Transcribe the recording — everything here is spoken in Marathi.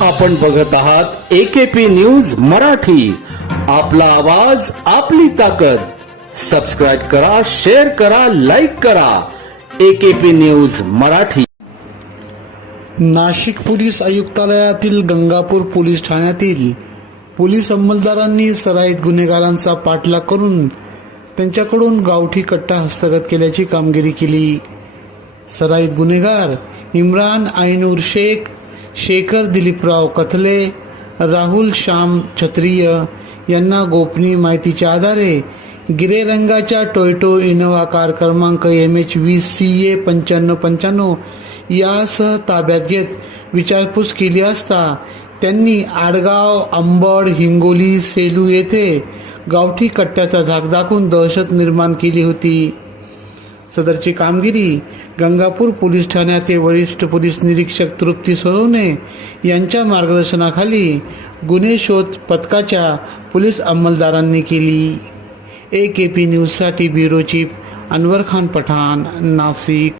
आपण बघत आहात एकेपी न्यूज मराठी. आपला आवाज आपली ताकद. सबस्क्राईब करा शेअर करा लाईक करा. AKP news Marathi. Nashik police आयुक्तालयातील Gangapur police ठाण्यातील पोलीस अंमलदारांनी सराईत गुन्हेगारांचा पाठलाग करून त्यांच्याकडून गावठी कट्टा हस्तगत केल्याची कामगिरी केली. सराईत गुन्हेगार इम्रान आयनूर शेख शेखर दिलीपराव कथले राहुल श्याम छत्रिय यांना गोपनीय माहितीच्या आधारे गिरे रंगाच्या टोयोटो इनोवा कार क्रमांक M H V C A पंच्याण्णव पंच्याण्णव यासह ताब्यात घेत विचारपूस केली असता त्यांनी आडगाव अंबड हिंगोली सेलू येथे गावठी कट्ट्याचा धाक दाखवून दहशत निर्माण केली होती. सदरची कामगिरी गंगापूर पोलीस ठाण्याचे वरिष्ठ पोलीस निरीक्षक तृप्ती सोनवणे यांच्या मार्गदर्शनाखाली गुन्हे शोध पथकाच्या पोलीस अंमलदारांनी केली. ए के पी न्यूजसाठी ब्युरो चीफ अनवर खान पठाण नाशिक.